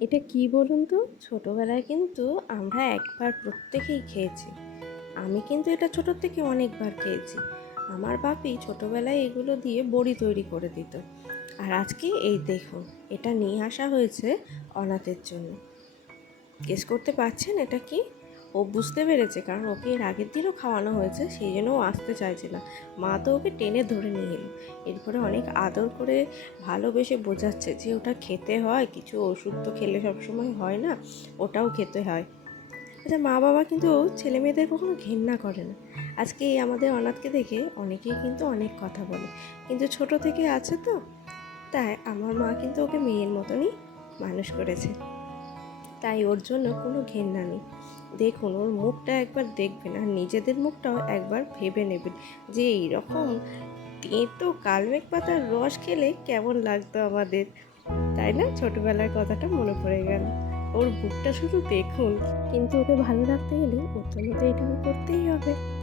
এটা কি বলুন তো, ছোটোবেলায় কিন্তু আমরা একবার প্রত্যেকেই খেয়েছি। আমি কিন্তু এটা ছোটোর থেকে অনেকবার খেয়েছি। আমার বাপি ছোটোবেলায় এগুলো দিয়ে বড়ি তৈরি করে দিত। আর আজকে এই দেখুন, এটা নিয়ে আসা হয়েছে অনাথের জন্য। গেস করতে পারছেন এটা কি? ও বুঝতে পেরেছে, কারণ ওকে এর আগের দিনও খাওয়ানো হয়েছে, সেই জন্য ও আসতে চাইছে না। মা তো ওকে টেনে ধরে নিয়ে এলো। এরপরে অনেক আদর করে ভালোবেসে বোঝাচ্ছে যে ওটা খেতে হয়, কিছু ওষুধ তো খেলে সবসময় হয় না, ওটাও খেতে হয়। আচ্ছা, মা বাবা কিন্তু ছেলে মেয়েদের কখনো ঘেন্না করে না। আজকে এই আমাদের অনাথকে দেখে অনেকেই কিন্তু অনেক কথা বলে, কিন্তু ছোট থেকে আছে তো, তাই আমার মা কিন্তু ওকে মেয়ের মতনই মানুষ করেছে। তাই ওর জন্য কোনো ঘেন্না নেই। দেখুন, ওর মুখটা একবার দেখবেন, আর নিজেদের মুখটাও একবার ভেবে নেবেন যে এইরকম তেঁতো কালমেঘ পাতার রস খেলে কেমন লাগতো আমাদের, তাই না? ছোটবেলার কথাটা মনে পড়ে গেল। ওর মুখটা শুধু দেখুন। কিন্তু ওকে ভালো রাখতে গেলে ওর জন্য তো এটুকু করতেই হবে।